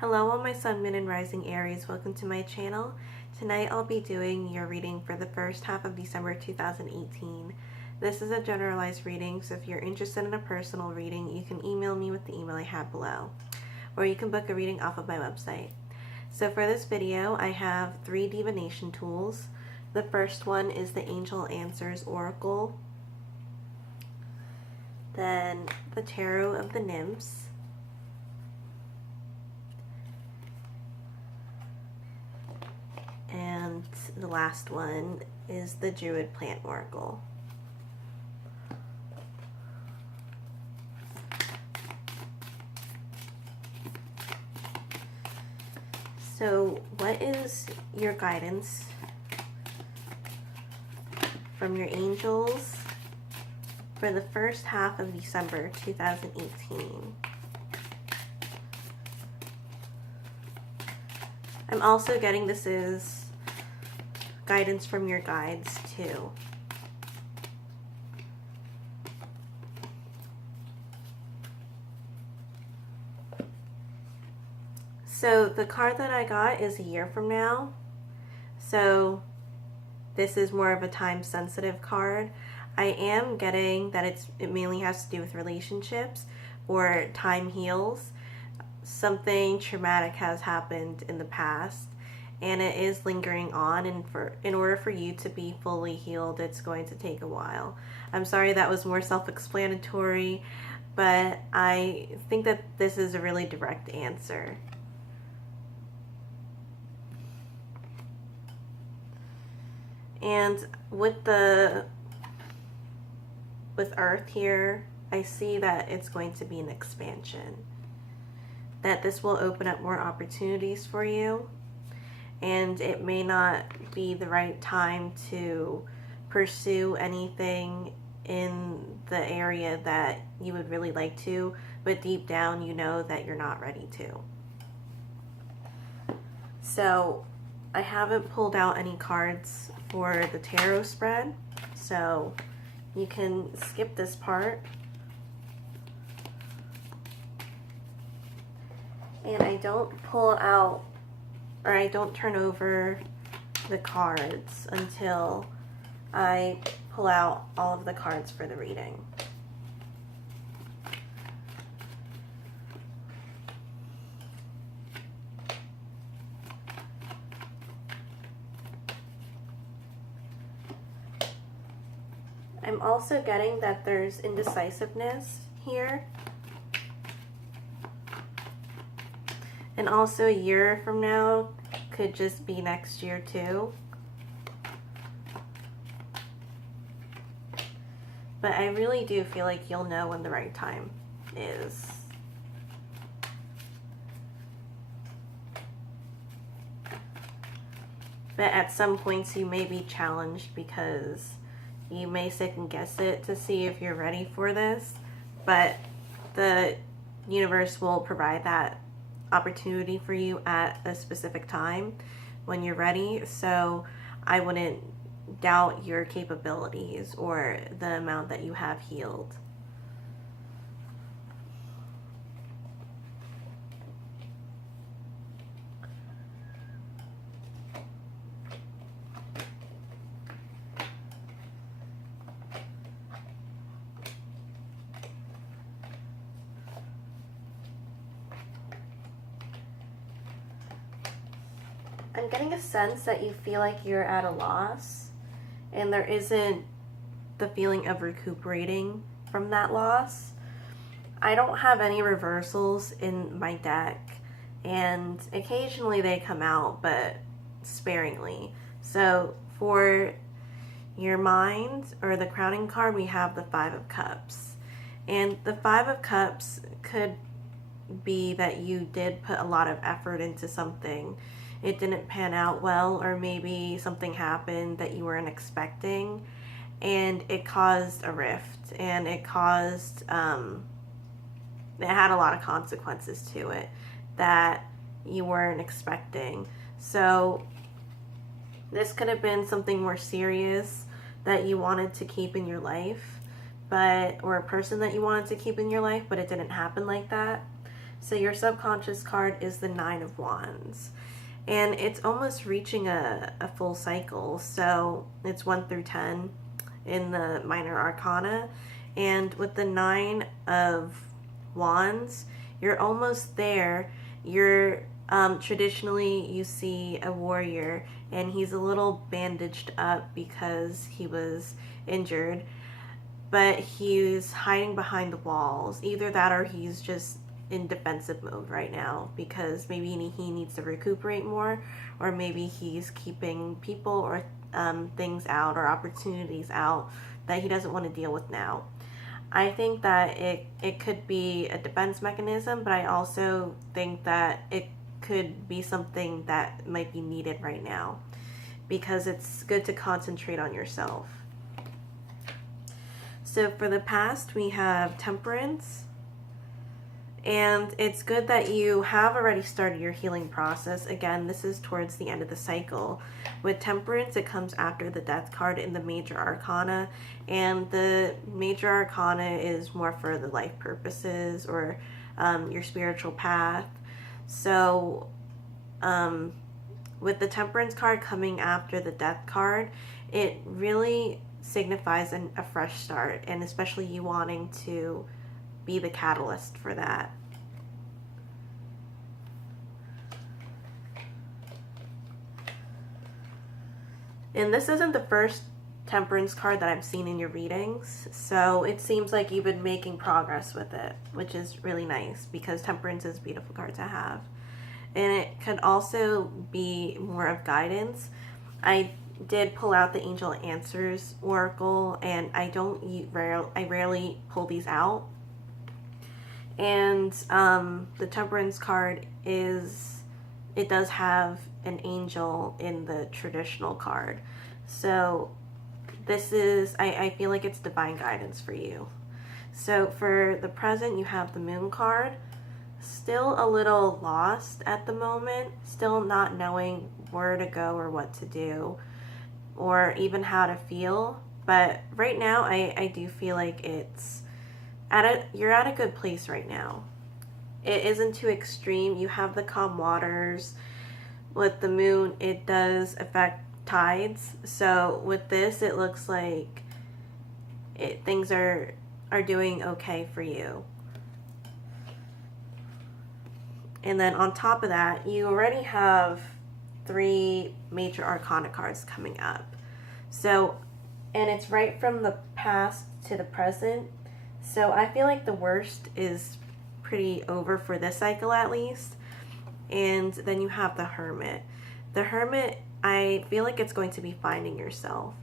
Hello, all my Sun, Moon, and Rising Aries. Welcome to my channel. Tonight I'll be doing your reading for the first half of December 2018. This is a generalized reading, so if you're interested in a personal reading, you can email me with the email I have below, or you can book a reading off of my website. So for this video, I have 3 divination tools. The first one is the Angel Answers Oracle, then the Tarot of the Nymphs, and the last one is the Druid Plant Oracle. So what is your guidance from your angels for the first half of December 2018? I'm also getting this is guidance from your guides too. So the card that I got is a year from now. So this is more of a time sensitive card. I am getting that it mainly has to do with relationships or time heals. Something traumatic has happened in the past and it is lingering on, and in order for you to be fully healed, it's going to take a while. I'm sorry that was more self-explanatory, but I think that this is a really direct answer. And with Earth here, I see that it's going to be an expansion. That this will open up more opportunities for you, and it may not be the right time to pursue anything in the area that you would really like to, but deep down you know that you're not ready to. So I haven't pulled out any cards for the tarot spread, so you can skip this part. And I don't pull out, or I don't turn over the cards until I pull out all of the cards for the reading. I'm also getting that there's indecisiveness here. And also a year from now could just be next year too. But I really do feel like you'll know when the right time is. But at some points you may be challenged because you may second guess it to see if you're ready for this. But the universe will provide that opportunity for you at a specific time when you're ready. So I wouldn't doubt your capabilities or the amount that you have healed. I'm getting a sense that you feel like you're at a loss, and there isn't the feeling of recuperating from that loss. I don't have any reversals in my deck, and occasionally they come out, but sparingly. So for your mind, or the crowning card, we have the 5 of Cups. And the 5 of Cups could be that you did put a lot of effort into something. It didn't pan out well, or maybe something happened that you weren't expecting, and it caused a rift, and it caused, it had a lot of consequences to it that you weren't expecting. So this could have been something more serious that you wanted to keep in your life, or a person that you wanted to keep in your life, but it didn't happen like that. So your subconscious card is the Nine of Wands. And it's almost reaching a full cycle. So it's 1 through 10 in the minor arcana. And with the Nine of Wands, you're almost there. You're traditionally, you see a warrior, and he's a little bandaged up because he was injured, but he's hiding behind the walls. Either that or he's just in defensive mode right now because maybe he needs to recuperate more, or maybe he's keeping people or things out or opportunities out that he doesn't want to deal with now. I think that it could be a defense mechanism, but I also think that it could be something that might be needed right now because it's good to concentrate on yourself. So for the past, we have Temperance. And it's good that you have already started your healing process. Again, this is towards the end of the cycle. With Temperance, it comes after the Death card in the Major Arcana. And the Major Arcana is more for the life purposes or your spiritual path. So with the Temperance card coming after the Death card, it really signifies a fresh start. And especially you wanting to be the catalyst for that. And this isn't the first Temperance card that I've seen in your readings, so it seems like you've been making progress with it, which is really nice because Temperance is a beautiful card to have. And it could also be more of guidance. I did pull out the Angel Answers Oracle, and I rarely pull these out. And the Temperance card it does have an angel in the traditional card. So this is, I feel like it's divine guidance for you. So for the present, you have the Moon card. Still a little lost at the moment. Still not knowing where to go or what to do or even how to feel. But right now, I do feel like you're at a good place right now. It isn't too extreme. You have the calm waters. With the moon, it does affect tides. So with this, it looks like things are doing okay for you. And then on top of that, you already have 3 Major Arcana cards coming up. So, and it's right from the past to the present. So I feel like the worst is pretty over for this cycle at least. And then you have the Hermit. The Hermit, I feel like it's going to be finding yourself,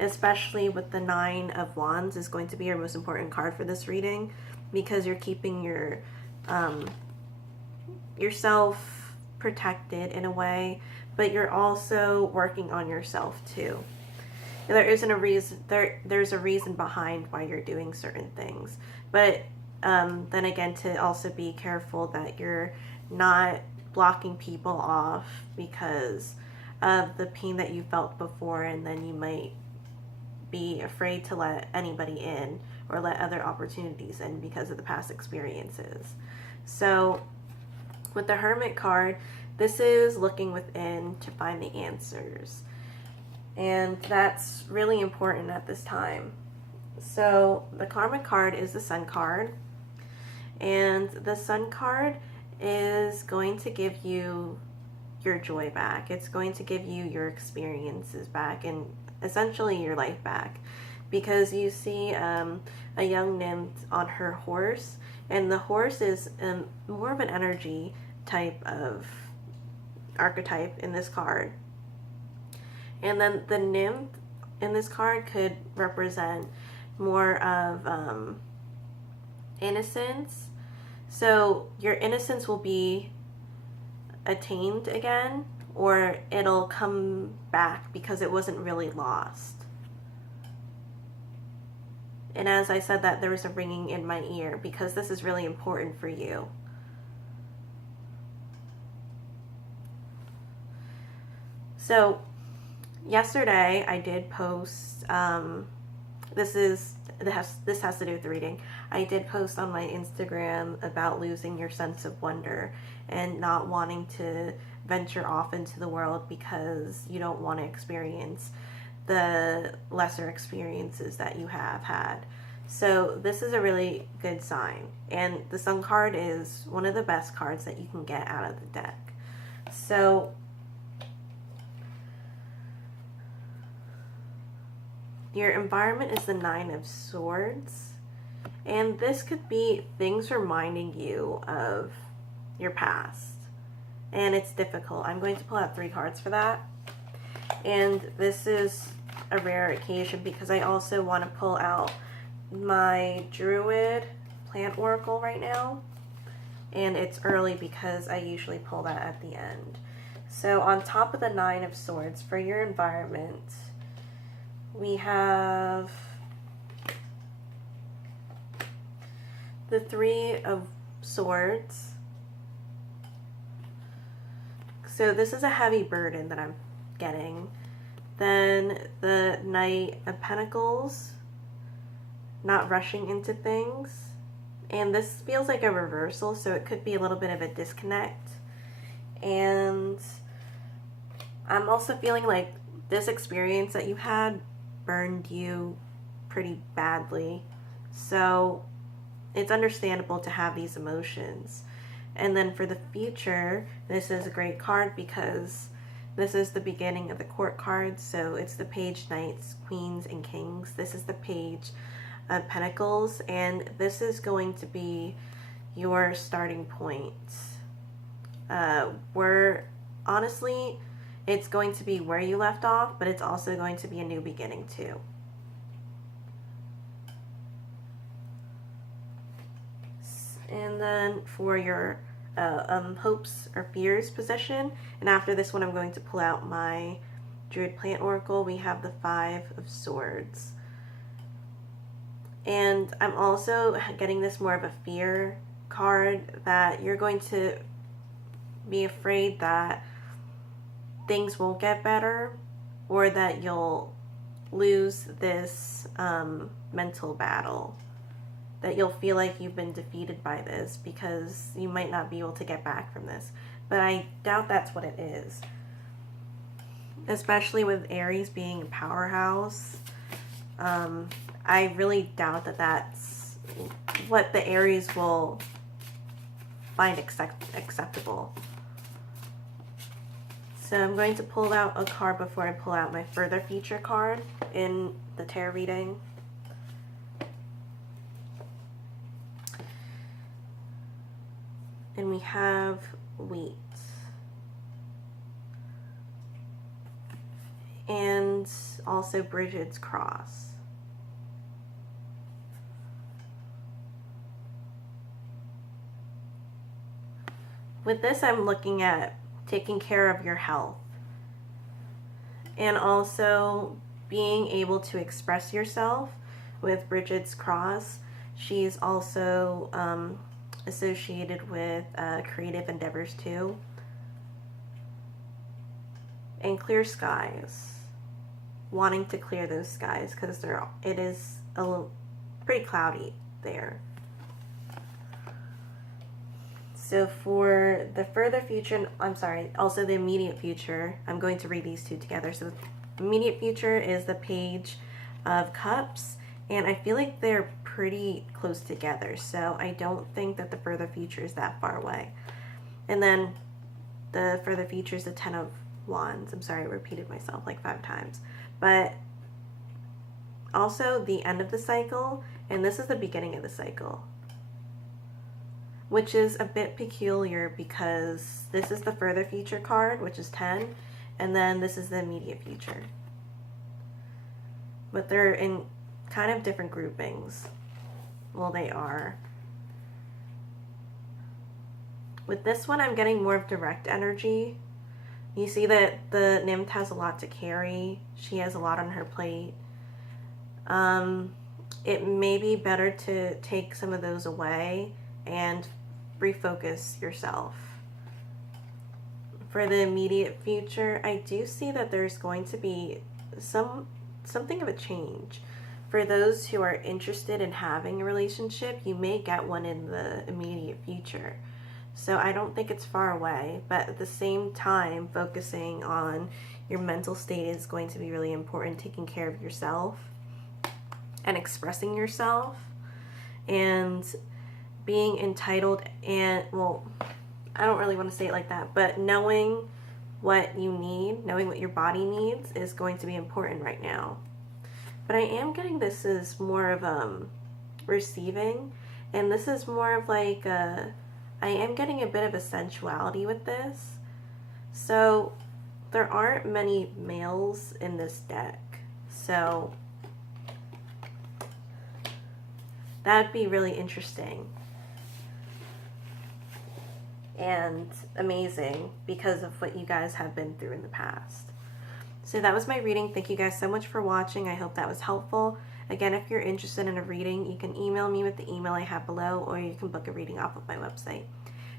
especially with the 9 of Wands is going to be your most important card for this reading because you're keeping yourself protected in a way, but you're also working on yourself too. There's a reason behind why you're doing certain things, but then again, to also be careful that you're not blocking people off because of the pain that you felt before, and then you might be afraid to let anybody in or let other opportunities in because of the past experiences. So with the Hermit card, this is looking within to find the answers. And that's really important at this time. So the Karmic card is the Sun card. And the Sun card is going to give you your joy back. It's going to give you your experiences back and essentially your life back. Because you see a young nymph on her horse. And the horse is more of an energy type of archetype in this card. And then the nymph in this card could represent more of innocence. So your innocence will be attained again, or it'll come back because it wasn't really lost. And as I said that, there was a ringing in my ear because this is really important for you. So yesterday I did post this has to do with the reading. I did post on my Instagram about losing your sense of wonder and not wanting to venture off into the world because you don't want to experience the lesser experiences that you have had. So this is a really good sign. And the Sun card is one of the best cards that you can get out of the deck. So your environment is the Nine of Swords. And this could be things reminding you of your past. And it's difficult. I'm going to pull out 3 cards for that. And this is a rare occasion because I also want to pull out my Druid Plant Oracle right now. And it's early because I usually pull that at the end. So on top of the Nine of Swords, for your environment, we have the Three of Swords. So this is a heavy burden that I'm getting. Then the Knight of Pentacles, not rushing into things. And this feels like a reversal, so it could be a little bit of a disconnect. And I'm also feeling like this experience that you had burned you pretty badly. So it's understandable to have these emotions. And then for the future, this is a great card because this is the beginning of the court cards. So it's the Page, Knights, Queens, and Kings. This is the Page of Pentacles, and this is going to be your starting point. Honestly, it's going to be where you left off, but it's also going to be a new beginning too. And then for your hopes or fears position, and after this one I'm going to pull out my Druid Plant Oracle. We have the Five of Swords. And I'm also getting this more of a fear card, that you're going to be afraid that things won't get better, or that you'll lose this mental battle, that you'll feel like you've been defeated by this because you might not be able to get back from this. But I doubt that's what it is. Especially with Aries being a powerhouse. I really doubt that that's what the Aries will find acceptable. So I'm going to pull out a card before I pull out my further future card in the tarot reading. And we have Wheat. And also Bridget's Cross. With this, I'm looking at taking care of your health and also being able to express yourself. With Bridget's Cross, she's also associated with creative endeavors too. And clear skies, wanting to clear those skies because it is a little pretty cloudy there. So for the further future, also the immediate future, I'm going to read these two together. So the immediate future is the Page of Cups, and I feel like they're pretty close together. So I don't think that the further future is that far away. And then the further future is the Ten of Wands. I'm sorry, I repeated myself like 5 times. But also the end of the cycle, and this is the beginning of the cycle, which is a bit peculiar because this is the further future card, which is 10, and then this is the immediate future. But they're in kind of different groupings. Well, they are. With this one, I'm getting more of direct energy. You see that the nymph has a lot to carry. She has a lot on her plate. It may be better to take some of those away and refocus yourself. For the immediate future, I do see that there's going to be something of a change. For those who are interested in having a relationship, you may get one in the immediate future. So I don't think it's far away, but at the same time, focusing on your mental state is going to be really important, taking care of yourself and expressing yourself and being entitled and, well, I don't really want to say it like that, but knowing what you need, knowing what your body needs is going to be important right now. But I am getting this as more of receiving, and this is more of like I am getting a bit of a sensuality with this. So there aren't many males in this deck. So that'd be really interesting and amazing because of what you guys have been through in the past. So that was my reading. Thank you guys so much for watching. I hope that was helpful. Again, if you're interested in a reading, you can email me with the email I have below, or you can book a reading off of my website.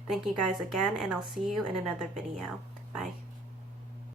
Thank you guys again, and I'll see you in another video. Bye.